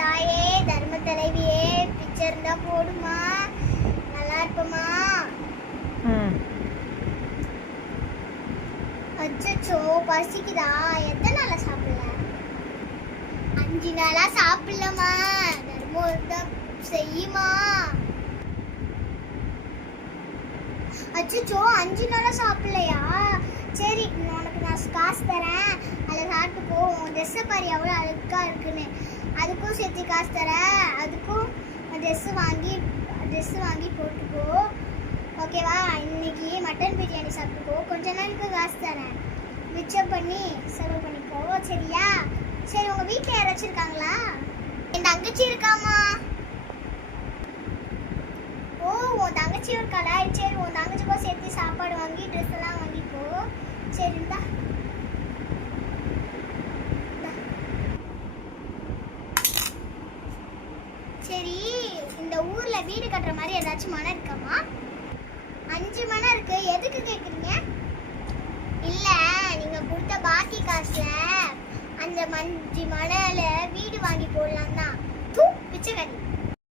தாயே, தர்ம தலைவியே, பிச்சை இருந்தா போடுமா, நல்லா இருப்பமா. அச்சோ பசிக்குதா? எத்தனை நாளா சாப்பிடல? 5 நாளா சாப்பிடலமா. தர்மம் இருந்தா செய்யுமா. அச்சோ 5 நாளா சாப்பிடலையா? சரி, உனக்கு நான் காசு தரேன், அதை சாப்பிட்டுக்கோ. உன் ட்ரெஸ்ஸை பாரு எவ்வளோ அழுக்கா இருக்குன்னு, அதுக்கும் சேர்த்து காசு தரேன். அதுக்கும் ட்ரெஸ்ஸு வாங்கி போட்டுக்கோ. ஓகேவா? இன்னைக்கு மட்டன் பிரியாணி சாப்பிட்டுக்கோ. கொஞ்ச நாளுக்கு காசு தரேன், மிச்சம் பண்ணி செலவு பண்ணிக்கோ. சரியா? சரி, உங்கள் வீட்டில் யாராச்சும் இருக்காங்களா? என் தங்கச்சி இருக்காமா. ஓ, உன் தங்கச்சி இருக்காளா? சரி, உன் தங்கச்சிக்கோ சேர்த்து சாப்பாடு வாங்கி ட்ரெஸ் எல்லாம் வாங்கிக்கோ. சரி, இந்தா. சரி, இந்த ஊர்ல வீடு கட்டுற மாதிரி ஏதாச்சும் மனம் இருக்காமா? 5 மனம் இருக்கு. எதுக்கு கேக்குறீங்க? இல்ல, நீங்க கொடுத்த பாக்கி காசுல அந்த 5 மணல வீடு வாங்கி போடலாம் தான். பிச்சைக்காரி.